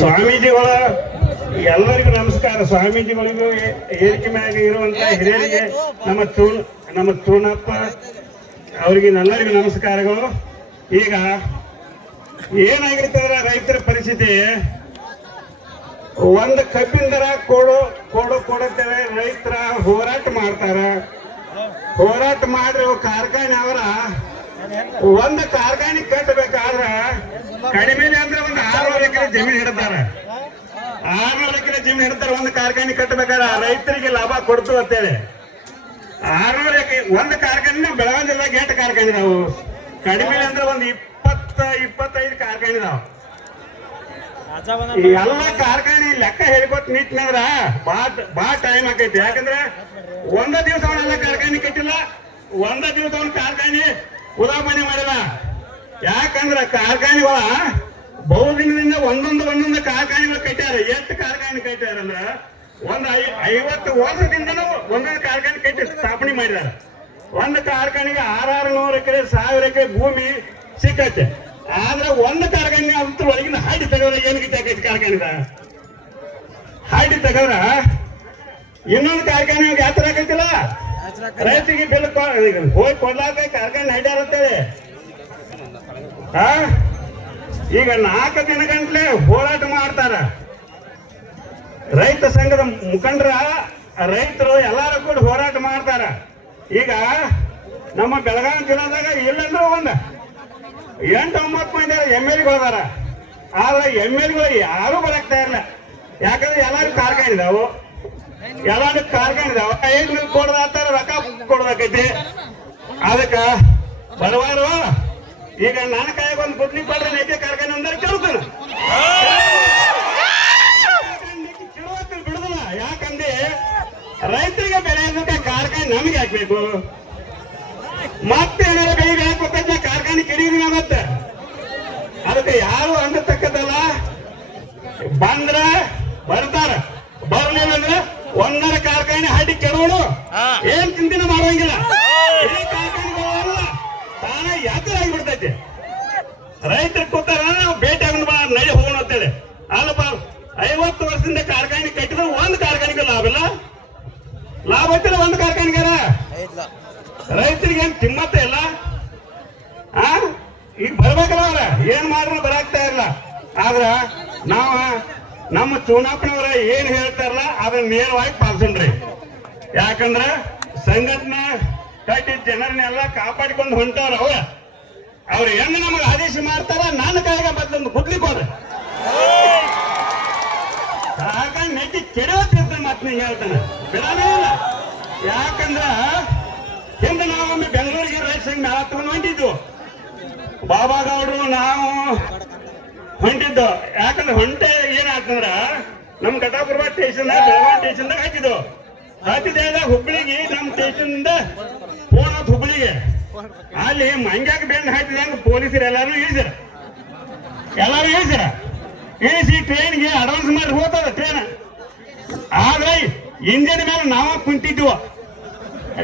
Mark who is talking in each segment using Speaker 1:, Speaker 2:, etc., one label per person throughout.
Speaker 1: ಸ್ವಾಮೀಜಿಗಳ ಎಲ್ಲರಿಗೂ ನಮಸ್ಕಾರ. ಸ್ವಾಮೀಜಿಗಳಿಗೂ ಏರಿಕೆ ಮ್ಯಾಗ ಇರುವಂತ ಹಿರಿಯರಿಗೆ ನಮ್ಮ ಚೂ ನಮ್ಮ ತೂಣಪ್ಪ ಅವರಿಗೆ ಎಲ್ಲರಿಗೂ ನಮಸ್ಕಾರಗಳು. ಈಗ ಏನಾಗಿರ್ತದ ರೈತರ ಪರಿಸ್ಥಿತಿ ಒಂದು ಕಬ್ಬಿನ ದರ ಕೊಡು ಕೊಡೋ ಕೊಡುತ್ತೇವೆ ರೈತರ ಹೋರಾಟ ಮಾಡ್ತಾರ. ಹೋರಾಟ ಮಾಡ್ರಿ ಕಾರ್ಖಾನೆ ಅವರ ಒಂದು ಕಾರ್ಖಾನೆ ಕಟ್ಟಬೇಕಾದ್ರ ಕಡಿಮೆ ಅಂದ್ರೆ ಒಂದು ಆರು ಎಕರೆ ಜಮೀನು ಹಿಡ್ತಾರ ಆರ್ನೂರು ಎಕರೆ ಒಂದು ಕಾರ್ಖಾನೆ ಕಟ್ಟಬೇಕಾದ್ರೆ ರೈತರಿಗೆ ಲಾಭ ಕೊಡ್ತು ಅಂತೇಳಿ. ಆರ್ನೂರ ಒಂದು ಕಾರ್ಖಾನೆ ಬೆಳಗಾವಿ ಗೇಟ್ ಕಾರ್ಖಾನೆ ನಾವು ಕಡಿಮೆ ಅಂದ್ರೆ ಒಂದು ಇಪ್ಪತ್ತ, ಇಪ್ಪತ್ತೈದು ಕಾರ್ಖಾನೆ ನಾವು ಎಲ್ಲ ಕಾರ್ಖಾನೆ ಲೆಕ್ಕ ಹೇಳ್ಕೊತ ನಿಂತ್ನಂದ್ರ ಬಾ ಬಾ ಟೈಮ್ ಆಕೈತಿ. ಯಾಕಂದ್ರೆ ಒಂದ ದಿವಸ ಅವನೆಲ್ಲ ಕಾರ್ಖಾನೆ ಕಟ್ಟಿಲ್ಲ, ಒಂದ ದಿವಸ ಅವನ ಕಾರ್ಖಾನೆ ಉದಾಹರಣೆ ಮಾಡಿಲ್ಲ. ಯಾಕಂದ್ರ ಕಾರ್ಖಾನೆಗಳ ಬಹುದಿನದಿಂದ ಒಂದೊಂದು ಒಂದೊಂದು ಕಾರ್ಖಾನೆಗಳು ಕಟ್ಟ್ಯಾರ ಎಷ್ಟು ಕಾರ್ಖಾನೆ ಕಟ್ಟ್ಯಾರ ಅಂದ್ರ ಒಂದ್ ಐ, ಐವತ್ತು ವರ್ಷದಿಂದನೂ ಒಂದೊಂದು ಕಾರ್ಖಾನೆ ಕಟ್ಟಿ ಸ್ಥಾಪನೆ ಮಾಡಿದಾರ ಒಂದು ಕಾರ್ಖಾನೆಗೆ ಆರಾರು ನೂರು ಎಕರೆ, ಸಾವಿರ ಎಕರೆ ಭೂಮಿ ಸಿಕ್ಕತ್ತೆ. ಆದ್ರೆ ಒಂದು ಕಾರ್ಖಾನೆ ಅಂತ ಒಳಗಿನ ಹಾಡಿ ತೆಗೆದ್ರೆ ಏನಕ್ಕೆ ತೆಗೈತಿ ಕಾರ್ಖಾನೆ ಹಾಡಿ ತೆಗದ್ರ ಇನ್ನೊಂದು ಕಾರ್ಖಾನೆ ಯಾತ್ರ ಆಗೈತಿಲ್ಲ ರೈತರಿಗೆ ಬಿಲ್ ಹೋಗಿ ಕೊಡ್ಲಾಕ ಕಾರ್ಖಾನೆ ಹಾಡ್ಯಾರ ಅಂತೇಳಿ ಆ? ಈಗ ನಾಲ್ಕು ದಿನ ಗಂಟ್ಲೆ ಹೋರಾಟ ಮಾಡ್ತಾರ. ರೈತ ಸಂಘದ ಮುಖಂಡರ, ರೈತರು ಎಲ್ಲಾರು ಕೂಡ ಹೋರಾಟ ಮಾಡ್ತಾರ. ಈಗ ನಮ್ಮ ಬೆಳಗಾವಿ ಜಿಲ್ಲಾದಾಗ ಇಲ್ಲಂದ್ರೆ ಒಂದು. ಎಂಟು ಒಂಬತ್ತು ಮಂದಿ ಎಂ ಎಲ್ ಹೋದಾರ. ಆದ್ರೆ ಎಂ ಎಲ್ಗಳು ಯಾರು ಬರಕ್ತಾ ಇಲ್ಲ ಯಾಕಂದ್ರೆ ಎಲ್ಲಾರು ಕಾರ್ಖಾನೆ ಇದಾವು. ಎಲ್ಲಾರು ಕಾರ್ಖಾನೆ ಇದಾವ. ಏನ್ ಕೊಡದಾತಾರ ರೊಕ್ಕ ಕೊಡ್ಬೇಕೈತಿ. ಅದಕ್ಕ ಬರಬಾರು ಈಗ ನನ್ನ ಒಂದು ಗುಡ್ಲಿ ನೈತಿ ಕಾರ್ಖಾನೆ ಅಂದ್ರೆ ಕೇಳ್ತಾನ ಬಿಡುದಿಲ್ಲ. ಯಾಕಂದ್ರೆ ರೈತರಿಗೆ ಬೆಳೆ ಇದ್ದಕ್ಕೆ ಕಾರ್ಖಾನೆ ನಮಗೆ ಹಾಕ್ಬೇಕು. ಮತ್ತೆ ಏನಾರ ಬೆಳೆ ಹಾಕ್ಬೇಕಂತ ಕಾರ್ಖಾನೆ ಕಿಡಿಯೋದು ಮತ್ತೆ ಅದಕ್ಕೆ ಯಾರು ಅಂದತಕ್ಕದಲ್ಲ ಬಂದ್ರ ಬರ್ತಾರ. ಬರ್ಲಿಲ್ಲ ಅಂದ್ರೆ ಒಂದರ ಕಾರ್ಖಾನೆ ಹಾಡಿ ಕೆಡೋಣ ಏನ್ ಚಿಂತನೆ ರೈತರು ನಾವು ಭೇಟಿ ಆಗೋಣ ಬಾ, ನಡಿ ಹೋಗೋಣ ಅಂತೇಳಿ. ಅಲ್ಲಪ್ಪ, ಐವತ್ತು ವರ್ಷದಿಂದ ಕಾರ್ಖಾನೆ ಕಟ್ಟಿದ್ರೆ, ಒಂದು ಕಾರ್ಖಾನೆಗೆ ಲಾಭ ಇಲ್ಲ. ಲಾಭ ಐತಿಲ್ಲ ಒಂದು ಕಾರ್ಖಾನೆಗಾರ? ರೈತರಿಗೆ ಏನ್ ಇಲ್ಲ? ಆ? ಈಗ ಬರ್ಬೇಕಲ್ಲ ಅವ್ರ, ಏನ್ ಮಾಡಿದ್ರು ಬರಾಕ್ತಾ ಇಲ್ಲ. ಆದ್ರ ನಾವ ನಮ್ಮ ಚುನಾವಣೆಯವ್ರ ಏನ್ ಹೇಳ್ತಾರಲ್ಲ ಅದನ್ನ ನೇರವಾಗಿ ಪಾಲ್ಸನ್ರಿ ಯಾಕಂದ್ರ ಸಂಘಟನೆ ಕಟ್ಟಿದ ಜನರನ್ನೆಲ್ಲ ಕಾಪಾಡಿಕೊಂಡು ಹೊಂಟವ್ರ ಅವ್ರ. ಅವ್ರು ಹೆಣ್ಣು ನಮಗೆ ಆದೇಶ ಮಾಡ್ತಾರ ನನ್ನ ಕೈಗೆ ಬದಲೊಂದು ಕುಡ್ಲಿಕ್ಕೆ ಹೋದ್ರೆ ಹಾಗಾಗಿ ನೆಟ್ಟಿ ಕೆಡವತ್ತಿರ್ತ ಮಾತು ನೀ ಹೇಳ್ತಾನೆ. ಬಿಡೋದೇ ಇಲ್ಲ. ಯಾಕಂದ್ರ ಹಿಂದೆ ನಾವೊಮ್ಮೆ ಬೆಂಗಳೂರಿಗೆ ರೈಸ್ ಹಾಕೊಂಡು ಹೊಂಟಿದ್ವು ಬಾಬಾ ನಾವು ಹೊಂಟಿದ್ದು. ಯಾಕಂದ್ರೆ ಹೊಂಟೆ ಏನಾಗ್ತಂದ್ರ ನಮ್ ಕಟಾಪುರ ಸ್ಟೇಷನ್ ಬೆಳಗಾವಿ ಸ್ಟೇಷನ್ದಾಗ ಹಾಕಿದ್ವು ಹಾಕಿದಾಗ ಹುಬ್ಳಿಗೆ, ನಮ್ ಸ್ಟೇಷನ್ ಫೋನ್ ಆತ್ ಹುಬ್ಳಿಗೆ. ಅಲ್ಲಿ ಮಂಗ್ಯಾಗ ಬೆಂಡ್ ಹಾಕಿದಂಗ ಪೊಲೀಸರು ಎಲ್ಲಾರು ಇಳಿಸ್ಯಾರ ಎಲ್ಲಾರು ಇಳಿಸ್ಯಾರ ಇಳಿಸಿ ಟ್ರೈನ್ಗೆ ಅಡ್ವಾನ್ಸ್ ಮಾಡಿ ಹೋಗ್ತದ ಟ್ರೈನ್ ಆದ್ರೆ ಇಂಜಿನ್ ಮೇಲೆ ನಾವ ಕುಂತಿದ್ವು.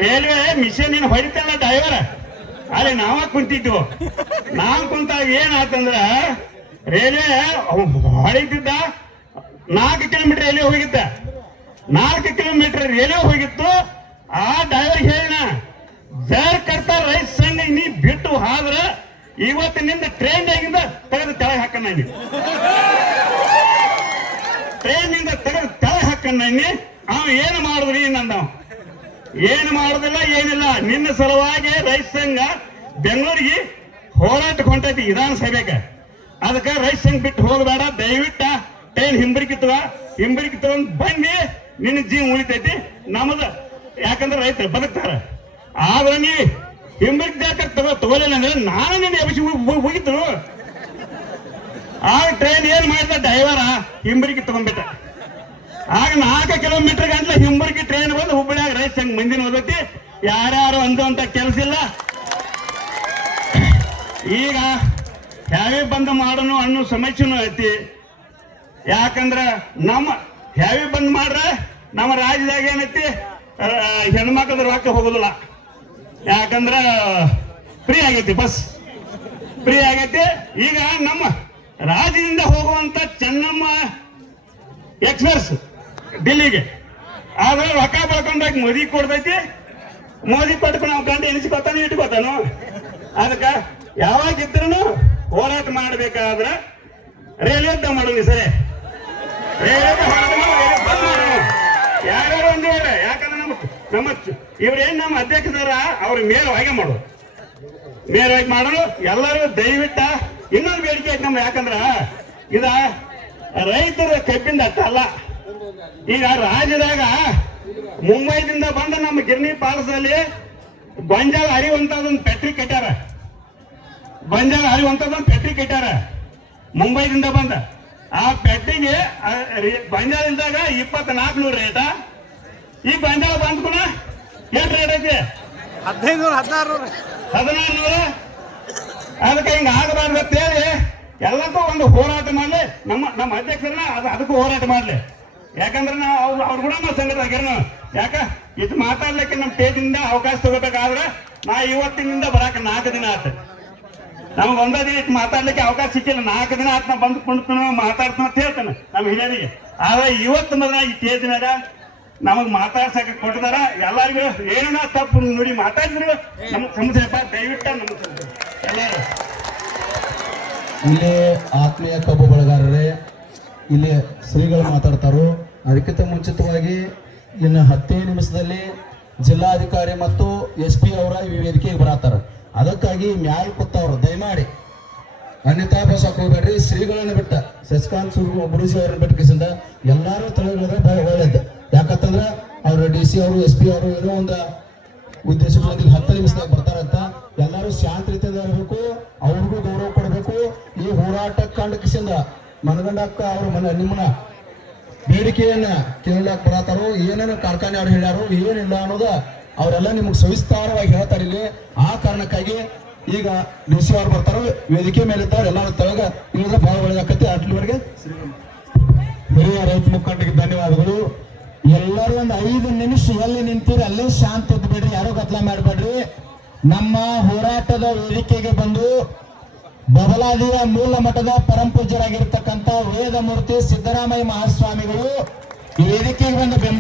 Speaker 1: ರೈಲ್ವೆ ಮಿಷನ್ ಏನು ಹೊಡಿತಲ್ಲ ಡ್ರೈವರ್ ಅಲ್ಲಿ ನಾವ ಕುಂತಿದ್ವು. ನಾವ್ ಕುಂತಾಗ ಏನಾತಂದ್ರ ರೈಲ್ವೆ ಹೊಡಿತಿದ್ದ ನಾಲ್ಕು ಕಿಲೋಮೀಟರ್ ರೈಲ್ವೆ ಹೋಗಿದ್ದ. ನಾಲ್ಕು ಕಿಲೋಮೀಟರ್ ರೈಲ್ವೆ ಹೋಗಿತ್ತು? ಆ ಡ್ರೈವರ್ ಹೇಳಿನ ಜರ್ ಕರ್ತಾ ರೈತ ಸಂಘ ನೀ ಬಿಟ್ಟು ಹಾದ್ರ ಇವತ್ತಿನಿಂದ ಟ್ರೈನ್ ಆಗಿಂದ ತೆಗೆದು ಕೆಳಗೆ ಹಾಕಣ್ಣ ನೀ ಟ್ರೈನ್ ಇಂದ ತೆಗೆದು ತೆಳಗೆ ಹಾಕಣ್ಣ ಅವ ಏನು ಮಾಡಿದ್ರಿ ನನ್ನ ಏನು ಮಾಡುದಿಲ್ಲ, ಏನಿಲ್ಲ. ನಿನ್ನ ಸಲುವಾಗಿ ರೈತ ಸಂಘ ಬೆಂಗಳೂರಿಗೆ ಹೋರಾಟ ಹೊಂಟೈತಿ ವಿಧಾನಸಭೆಗೆ. ಅದಕ್ಕೆ ರೈತ ಸಂಘ ಬಿಟ್ಟು ಹೋಗಬೇಡ, ದಯವಿಟ್ಟ ಟ್ರೈನ್ ಹಿಂಬರಿಕೆ ಬನ್ನಿ ನಿನ್ನ ಜೀವ ಉಳಿತೈತಿ. ನಮ್ದು ಯಾಕಂದ್ರೆ ರೈತರು ಬದುಕ್ತಾರ. ಆದ್ರೆ ನೀ ತಗೋಲಿಲ್ಲ ಅಂದ್ರೆ ನಾನು ನಿನ್ನ ಎಬ್ಬಿಸಿ ಹೋಗಿತ್ತು ಆ ಟ್ರೈನ್ ಏನ್ ಮಾಡಿದ? ಡ್ರೈವರ ಹಿಂಬರಿಕೆ ತಗೊಂಡ್ಬಿಟ್ಟ. ಆಗ ನಾಲ್ಕು ಕಿಲೋಮೀಟರ್ ಗಂಟ್ಲೆ ಹಿಂಬರ್ಗಿ ಟ್ರೈನ್ ಬಂದು ಹುಬ್ಬಳ್ಳಿಯಾಗ ರೈಸ್ ಹಂಗ್ ಮಂದಿನ ಓದೈತಿ ಯಾರ್ಯಾರು ಅಂದುವಂತ ಕೆಲಸ ಇಲ್ಲ. ಈಗ ಹ್ಯಾವಿ ಬಂದ್ ಮಾಡೋನು ಅನ್ನೋ ಸಮಸ್ಯೆನೂ ಐತಿ. ಯಾಕಂದ್ರ ನಮ್ಮ ಹ್ಯಾವಿ ಬಂದ್ ಮಾಡ್ರೆ ನಮ್ಮ ರಾಜ್ಯದಾಗ ಏನೈತಿ? ಹೆಣ್ಮಕ್ಳದ್ರ ಹೆಣ್ಮಕ್ಳದ ರೊಕ್ಕ ಹೋಗೋದಿಲ್ಲ. ಯಾಕಂದ್ರ ಫ್ರೀ ಆಗೈತಿ ಬಸ್ ಫ್ರೀ ಆಗೈತಿ. ಈಗ ನಮ್ಮ ರಾಜ್ಯದಿಂದ ಹೋಗುವಂತ ಚೆನ್ನಮ್ಮ ಎಕ್ಸ್ಪ್ರೆಸ್ ಡೆಲ್ಲಿಗೆ ಆದ್ರೆ ರೊಕ್ಕ ಬರ್ಕೊಂಡಾಗ ಮೋದಿ ಕೊಡ್ತೈತಿ. ಮೋದಿ ಪಟ್ಕೊಂಡು ನಾವು ಗಂಟೆ ಎನಿಸ್ಕೊತಾನೆ ಇಟ್ಕೋತಾನು. ಅದಕ್ಕೆ ಯಾವಾಗ ಇದ್ರೂ ಹೋರಾಟ ಮಾಡಬೇಕಾದ್ರೆ ರೈಲ್ವೆ ಯುದ್ಧ ಸರಿ. ರೈಲ್ವೆ ಯುದ್ಧ ಮಾಡೋದು, ರೈಲ್ವೆ ಬಂದ್ ಮಾಡೋದು. ಯಾರ್ಯಾರು ಒಂದು ಹೇಳ ಯಾಕಂದ್ರೆ ನಮ್ಮ ಇವ್ರೇನ್ ನಮ್ಮ ಅಧ್ಯಕ್ಷರ ಅವ್ರ ಮೇಲ್ ಮಾಡು ಮಾಡೋದು ಮಾಡೋರು. ಎಲ್ಲರೂ ದಯವಿಟ್ಟ ಇನ್ನೊಂದು ಬೇಡಿಕೆ ಐತೆ ನಮ್ಗೆ. ಯಾಕಂದ್ರ ಇದ ರೈತರ ಕಬ್ಬಿಂದ ಅಲ್ಲ. ಈಗ ರಾಜ್ಯದಾಗ ಮುಂಬೈದಿಂದ ಬಂದ ನಮ್ಮ ಗಿರ್ನಿ ಪಾಲಸಲ್ಲಿ ಗೊಂಜಾಳ ಹರಿಯುವಂತದೊಂದು ಫ್ಯಾಕ್ಟ್ರಿ ಕಟ್ಟಾರ ಗೊಂಜಾಳ ಹರಿಯುವಂತದೊಂದು ಫ್ಯಾಕ್ಟ್ರಿ ಕಟ್ಟಾರ ಮುಂಬೈದಿಂದ ಬಂದ. ಆ ಫ್ಯಾಕ್ಟ್ರಿಗೆ ಇದ್ದಾಗ ಇಪ್ಪತ್ನಾಲ್ಕು ನೂರು ರೇಟ ಈ ಗೊಂಜಾಳ ಬಂದ್ ಕೂಡ ಎಷ್ಟು ರೇಟ್ ಐತಿ?
Speaker 2: ಹದಿನೈದು ಹದಿನಾರು
Speaker 1: ಹದಿನಾರು ನೂರ. ಅದಕ್ಕೆ ಹಿಂಗ ಆಗಬಾರ್ದು ಅಂತೇಳಿ ಎಲ್ಲಕ್ಕೂ ಒಂದು ಹೋರಾಟ ಮಾಡಲಿ. ನಮ್ಮ ನಮ್ಮ ಅಧ್ಯಕ್ಷರನ್ನ ಅದು ಅದಕ್ಕೂ ಹೋರಾಟ ಮಾಡಲಿ. ಯಾಕಂದ್ರೆ ನಾವು ಅವ್ರು ಅವ್ರು ಕೂಡ ನಾವು ಯಾಕ? ಇದು ಮಾತಾಡ್ಲಿಕ್ಕೆ ನಮ್ಮ ಸ್ಟೇಜಿಂದ ಅವಕಾಶ ತಗೋಬೇಕಾದ್ರೆ ನಾ ಇವತ್ತಿನಿಂದ ಬರಾಕ ನಾಲ್ಕು ದಿನ ಆತ. ನಮ್ಗೆ ಒಂದೇ ದಿನ ಇಟ್ಟು ಮಾತಾಡ್ಲಿಕ್ಕೆ ಅವಕಾಶ ಸಿಕ್ಕಿಲ್ಲ. ನಾಲ್ಕು ದಿನ ಆಯ್ತು ನಾ ಬಂದು ಕುಂಡ್ತಾನ ಮಾತಾಡ್ತಾನ ಅಂತ ಹೇಳ್ತಾನೆ ನಮ್ಮ ಹಿರಿಯರಿಗೆ. ಆದ್ರೆ ಇವತ್ತು ಮೊದಲ ಈ ಸ್ಟೇಜಿನಾಗ ನಮಗ್ ಮಾತಾಡ್ಸಕ್ ಕೊಟ್ಟಿದಾರ. ಎಲ್ಲರಿಗೂ ಏನೋ ತಪ್ಪು ನೋಡಿ ಮಾತಾಡಿದ್ರು ನಮ್ಗೆ ಸಮಸ್ಯೆಪ್ಪ ದಯವಿಟ್ಟ ನಮ್ಗೆ ಎಲ್ಲರೂ.
Speaker 3: ಇಲ್ಲಿ ಆತ್ಮೀಯ ಕಬ್ಬು ಬೆಳೆಗಾರರೇ ಇಲ್ಲಿ ಶ್ರೀಗಳು ಮಾತಾಡ್ತಾರೋ. ಅದಕ್ಕಿಂತ ಮುಂಚಿತವಾಗಿ ಇನ್ನು ಹತ್ತೇ ನಿಮಿಷದಲ್ಲಿ ಜಿಲ್ಲಾಧಿಕಾರಿ ಮತ್ತು ಎಸ್ ಪಿ ಅವರ ಈ ವೇದಿಕೆಗೆ ಬರತ್ತಾರ. ಅದಕ್ಕಾಗಿ ಮ್ಯಾಲ್ ಕೂತವ್ರು ದಯಮಾಡಿ. ಅನಿತಾ ಬಸಕ್ ಹೋಗ್ಬೇಡ್ರಿ. ಶ್ರೀಗಳನ್ನ ಬಿಟ್ಟ. ಶಶಿಕಾಂತ್ ಸುರು ಗುರುಜಿ ಅವ್ರನ್ನ ಬಿಟ್ಟ ಕಿಸಿಂದ ಎಲ್ಲಾರು ತಲೆಗಳಿದ್ರೆ ಬಹಳ ಒಳ್ಳೇದು. ಯಾಕಂತಂದ್ರ ಅವ್ರ ಡಿ ಸಿ ಅವರು ಎಸ್ ಪಿ ಅವರು ಏನೋ ಒಂದು ಉದ್ದೇಶಗಳೊಂದಿಗೆ ಹತ್ತು ನಿಮಿಷದಾಗ ಬರ್ತಾರಂತ. ಎಲ್ಲರೂ ಶಾಂತ ರೀತಿಯಿಂದ ಇರಬೇಕು ಅವ್ರಿಗೂ ಗೌರವ ಕೊಡಬೇಕು. ಈ ಹೋರಾಟ ಕಂಡ ಕಿಸಿಂದ ಮನಗಂಡಕ್ಕ ಅವ್ರ ಮನ ನಿಮ್ಮನ್ನ ಬೇಡಿಕೆಯನ್ನ ಕೇಳಕ್ ಬರತಾರೋ ಏನೇನು ಕಾರ್ಖಾನೆ ಅವ್ರು ಹೇಳ್ಯಾರೋ ಏನಿಲ್ಲ ಅನ್ನೋದು ಅವರೆಲ್ಲ ನಿಮ್ಗೆ ಸವಿಸ್ತಾರವಾಗಿ ಹೇಳ್ತಾರೆ ಇಲ್ಲಿ. ಆ ಕಾರಣಕ್ಕಾಗಿ ಈಗ ಡಿ ಸಿ ಅವ್ರು ಬರ್ತಾರೋ ವೇದಿಕೆ ಮೇಲೆ ಎಲ್ಲರೂ ತೆಳಗ ಇಳಿದ್ರೆ ಬಹಳ ಒಳ್ಳೆದಾಕತಿ ಅಟ್ಲಿವರೆಗೆ? ಹಿರಿಯ ರೈತ ಮುಖಂಡರಿಗೆ ಧನ್ಯವಾದಗಳು. ಎಲ್ಲರೂ ಒಂದು ಐದು ನಿಮಿಷ ಎಲ್ಲಿ ನಿಂತೀರಿ? ಅಲ್ಲೇ ಶಾಂತ ಇದ್ಬಿಡ್ರಿ ಯಾರು ಗದ್ದಲ ಮಾಡಬೇಡ್ರಿ. ನಮ್ಮ ಹೋರಾಟದ ವೇದಿಕೆಗೆ ಬಂದು ಬಬಲಾದಿಯ ಮೂಲ ಮಠದ ಪರಂಪೂಜರಾಗಿರ್ತಕ್ಕಂಥ ವೇದ ವೇದಮೂರ್ತಿ ಸಿದ್ದರಾಮಯ್ಯ ಮಹಾಸ್ವಾಮಿಗಳು ವೇದಿಕೆಗೆ ಬಂದು ಬೆಂಬಲ